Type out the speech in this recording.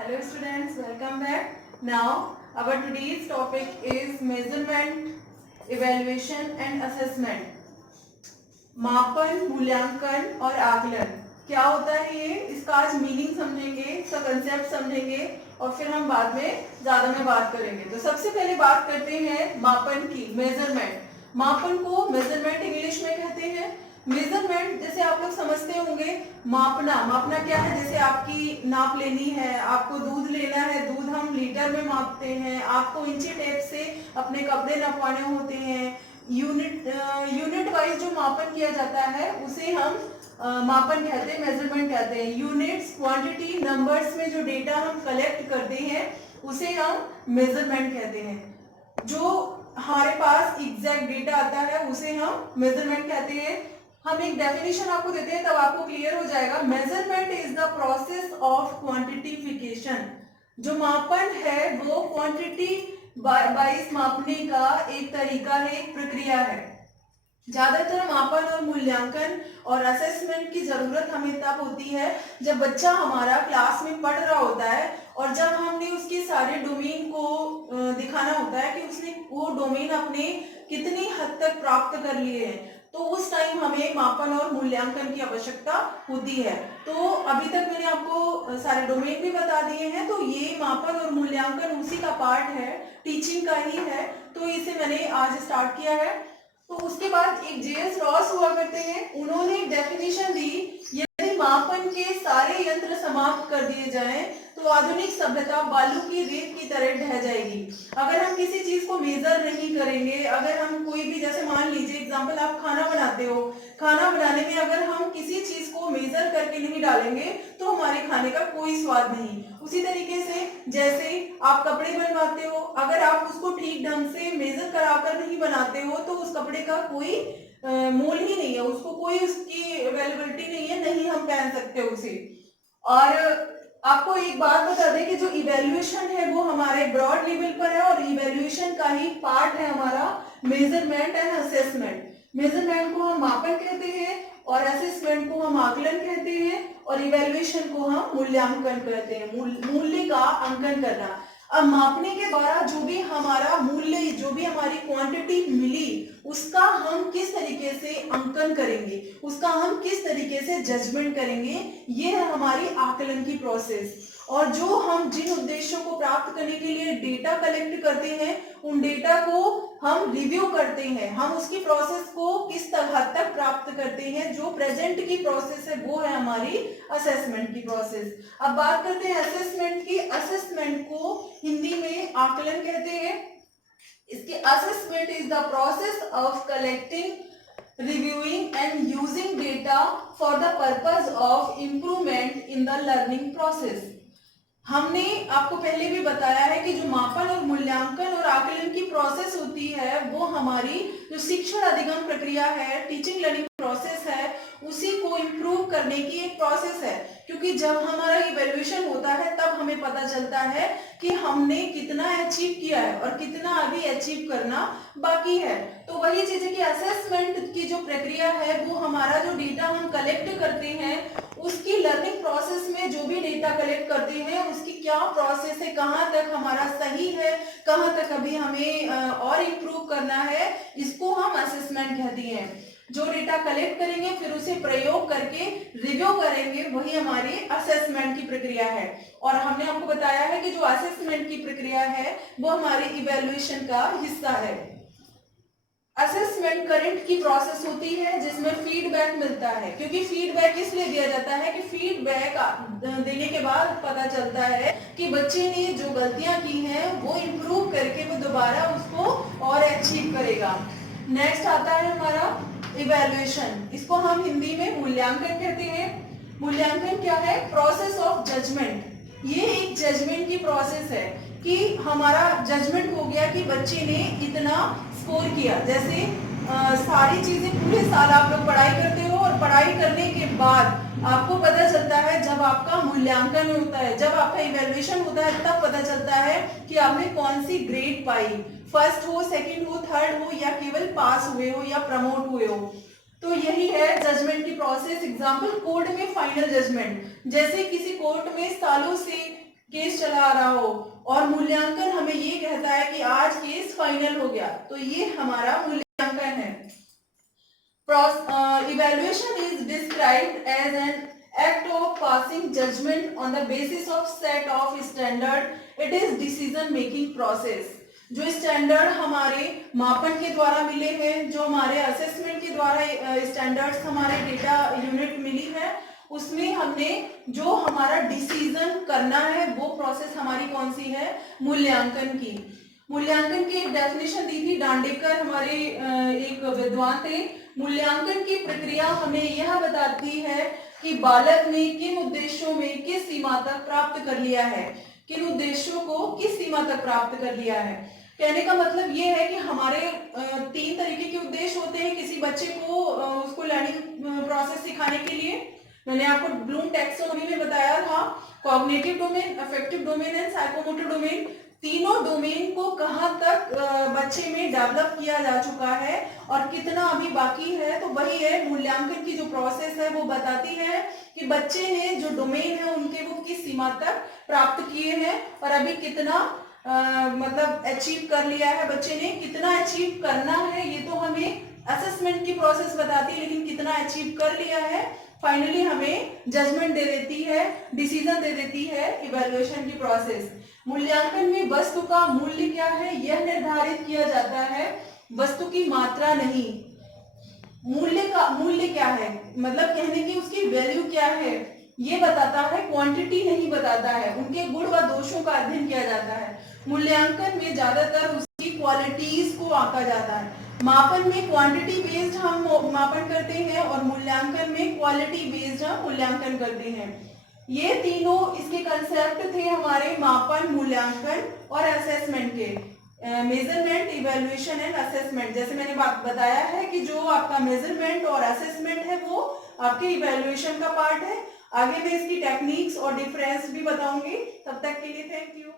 Hello students, welcome back. Now our today's topic is measurement, evaluation and assessment. मापन, मूल्यांकन और आकलन क्या होता है ये, इसका आज मीनिंग समझेंगे, इसका कंसेप्ट समझेंगे और फिर हम बाद में ज्यादा में बात करेंगे। तो सबसे पहले बात करते हैं मापन की, मेजरमेंट। मापन को मेजरमेंट इंग्लिश में कहते हैं। मेजरमेंट जैसे आप लोग समझते होंगे, मापना। मापना क्या है, जैसे आपकी नाप लेनी है, आपको दूध लेना है, दूध हम लीटर में मापते हैं, आपको इंची टेप से अपने कपड़े नपवाने होते हैं। यूनिट वाइज जो मापन किया जाता है उसे हम मापन कहते हैं, मेजरमेंट कहते हैं। यूनिट्स, क्वांटिटी, नंबर्स में जो डेटा हम कलेक्ट करते हैं उसे हम मेजरमेंट कहते हैं। जो हमारे पास एग्जैक्ट डेटा आता है उसे हम मेजरमेंट कहते हैं। हम एक डेफिनेशन आपको देते हैं तब आपको क्लियर हो जाएगा। Measurement is the process of quantification. जो मापन है वो क्वांटिटी वाइज मापने का एक तरीका है, एक प्रक्रिया है। ज्यादातर मापन और मूल्यांकन और असेसमेंट की जरूरत हमें तब होती है जब बच्चा हमारा क्लास में पढ़ रहा होता है और जब हमने उसके सारे डोमेन को दिखाना होता है कि उसने वो डोमेन अपने कितनी हद तक प्राप्त कर लिए हैं, तो उस टाइम हमें मापन और मूल्यांकन की आवश्यकता होती है। तो अभी तक मैंने आपको सारे डोमेन भी बता दिए हैं, तो ये मापन और मूल्यांकन उसी का पार्ट है, टीचिंग का ही है। तो इसे मैंने आज स्टार्ट किया है। तो उसके बाद एक जेएस रॉस हुआ करते हैं, उन्होंने एक डेफिनेशन दी, यदि मापन के सारे यंत्र समाप्त कर दिए जाएं तो आधुनिक सभ्यता बालू की रेत की तरह ढह जाएगी। अगर हम किसी चीज को मेजर नहीं करेंगे, अगर हम कोई भी, जैसे मान लीजिए एग्जांपल, आप खाना बनाते हो, खाना बनाने में अगर हम किसी चीज को मेजर करके नहीं डालेंगे तो हमारे खाने का कोई स्वाद नहीं। उसी तरीके से जैसे आप कपड़े बनवाते हो, अगर आप उसको ठीक ढंग से मेजर कराकर नहीं बनाते हो तो उस कपड़े का कोई मोल ही नहीं है, उसको कोई उसकी अवेलेबिलिटी नहीं है, नहीं हम पहन सकते उसे। और आपको एक बात बता दें कि जो इवैल्यूएशन है वो हमारे ब्रॉड लेवल पर है और इवैल्यूएशन का ही पार्ट है हमारा मेजरमेंट एंड असेसमेंट। मेजरमेंट को हम मापन कहते हैं और असेसमेंट को हम आकलन कहते हैं और इवैल्यूएशन को हम मूल्यांकन कहते हैं, मूल्य का अंकन करना। अब मापने के द्वारा जो भी हमारा मूल्य, जो भी हमारी क्वांटिटी मिली, उसका हम किस तरीके से अंकन करेंगे, उसका हम किस तरीके से जजमेंट करेंगे, ये है हमारी आकलन की प्रोसेस। और जो हम जिन उद्देश्यों को प्राप्त करने के लिए डेटा कलेक्ट करते हैं, उन डेटा को हम रिव्यू करते हैं, हम उसकी प्रोसेस को किस हद तक प्राप्त करते हैं, जो प्रेजेंट की प्रोसेस है वो है हमारी असेसमेंट की प्रोसेस। अब बात करते हैं असेसमेंट की। असेसमेंट को हिंदी में आकलन कहते हैं। इसके assessment is the process of collecting, reviewing and using data for the purpose of improvement in the learning process। हमने आपको पहले भी बताया है कि जो मापन और मूल्यांकन और आकलन की प्रोसेस होती है वो हमारी जो शिक्षण अधिगम प्रक्रिया है, टीचिंग लर्निंग प्रोसेस है, उसी को इम्प्रूव करने की एक प्रोसेस है। क्योंकि जब हमारा इवैल्यूएशन होता है तब हमें पता चलता है कि हमने कितना अचीव किया है और कितना अभी अचीव करना बाकी है। तो वही चीज है कि असेसमेंट की जो प्रक्रिया है वो हमारा जो डेटा हम कलेक्ट करते हैं, उसकी लर्निंग प्रोसेस में जो भी डेटा कलेक्ट करते हैं उसकी क्या प्रोसेस है, कहाँ तक हमारा सही है, कहाँ तक अभी हमें और इम्प्रूव करना है, इसको हम असेसमेंट कहते हैं। जो डेटा कलेक्ट करेंगे फिर उसे प्रयोग करके रिव्यू करेंगे, वही हमारी असेसमेंट की प्रक्रिया है। और हमने आपको बताया है कि जो असेसमेंट की प्रक्रिया है वो हमारी इवैल्यूएशन का हिस्सा है। असेसमेंट करंट की प्रोसेस होती है जिसमें फीडबैक मिलता है, क्योंकि फीडबैक इसलिए दिया जाता है कि फीडबैक देने के बाद पता चलता है कि बच्चे ने जो गलतियां की हैं वो इम्प्रूव करके वो दोबारा उसको और अचीव करेगा। नेक्स्ट आता है हमारा इवैल्यूएशन। इसको हम हिंदी में मूल्यांकन कहते हैं। मूल्यांकन क्या है? Process of judgement. ये एक जजमेंट की प्रोसेस है कि हमारा जजमेंट हो गया कि बच्चे ने इतना स्कोर किया। जैसे सारी चीजें पूरे साल आप लोग पढ़ाई करते हो और पढ़ाई करने के बाद आपको पता चलता है, जब आपका मूल्यांकन होता है, जब आपका इवैल्यूएशन होता है, तब पता चलता है कि आपने कौन सी ग्रेड पाई, फर्स्ट हो, सेकंड हो, थर्ड हो या केवल पास हुए हो या प्रमोट हुए हो। तो यही है जजमेंट की प्रोसेस। एग्जाम्पल, कोर्ट में फाइनल जजमेंट। जैसे किसी कोर्ट में सालों से केस चला आ रहा हो और मूल्यांकन हमें ये कहता है कि आज केस फाइनल हो गया, तो ये हमारा मूल्यांकन है। Evaluation is described as an act of passing judgment on the basis of set of standard. It is decision making process. जो स्टैंडर्ड हमारे मापन के द्वारा मिले हैं, जो हमारे असेसमेंट के द्वारा स्टैंडर्ड्स हमारे डेटा यूनिट मिली है, उसमें हमने जो हमारा डिसीजन करना है वो प्रोसेस हमारी कौन सी है, मूल्यांकन की। मूल्यांकन की एक डेफिनेशन दी थी डांडेकर, हमारे एक विद्वान थे। मूल्यांकन की प्रक्रिया हमें यह बताती है कि बालक ने किन उद्देश्यों में किस सीमा तक प्राप्त कर लिया है, किन उद्देश्यों को किस सीमा तक प्राप्त कर लिया है। कहने का मतलब ये है कि हमारे 3 तरीके के उद्देश्य होते हैं किसी बच्चे को उसको लर्निंग प्रोसेस सिखाने के लिए। मैंने आपको ब्लूम टैक्सोनॉमी में बताया था, cognitive domain, affective domain and psychomotor domain. तीनों डोमेन को कहाँ तक बच्चे में डेवलप किया जा चुका है और कितना अभी बाकी है, तो वही है मूल्यांकन की जो प्रोसेस है वो बताती है कि बच्चे ने जो डोमेन है उनके वो किस सीमा तक प्राप्त किए हैं और अभी कितना मतलब अचीव कर लिया है बच्चे ने। कितना अचीव करना है ये तो हमें असेसमेंट की प्रोसेस बताती है, लेकिन कितना अचीव कर लिया है फाइनली हमें जजमेंट दे देती है, डिसीजन दे देती है इवैल्यूएशन की प्रोसेस। मूल्यांकन में वस्तु का मूल्य क्या है यह निर्धारित किया जाता है, वस्तु की मात्रा नहीं। मूल्य क्या है मतलब कहने की उसकी वैल्यू क्या है ये बताता है, क्वांटिटी नहीं बताता है। उनके गुण व दोषों का अध्ययन किया जाता है। मूल्यांकन में ज्यादातर उसकी क्वालिटीज को आंका जाता है। मापन में क्वांटिटी बेस्ड हम मापन करते हैं और मूल्यांकन में क्वालिटी बेस्ड हम मूल्यांकन करते हैं। ये तीनों इसके कंसेप्ट थे हमारे मापन, मूल्यांकन और असेसमेंट के। Measurement, evaluation and assessment. जैसे मैंने बात बताया है कि जो आपका मेजरमेंट और असेसमेंट है वो आपके इवैल्यूएशन का पार्ट है। आगे मैं इसकी टेक्निक्स और डिफरेंस भी बताऊंगी। तब तक के लिए थैंक यू।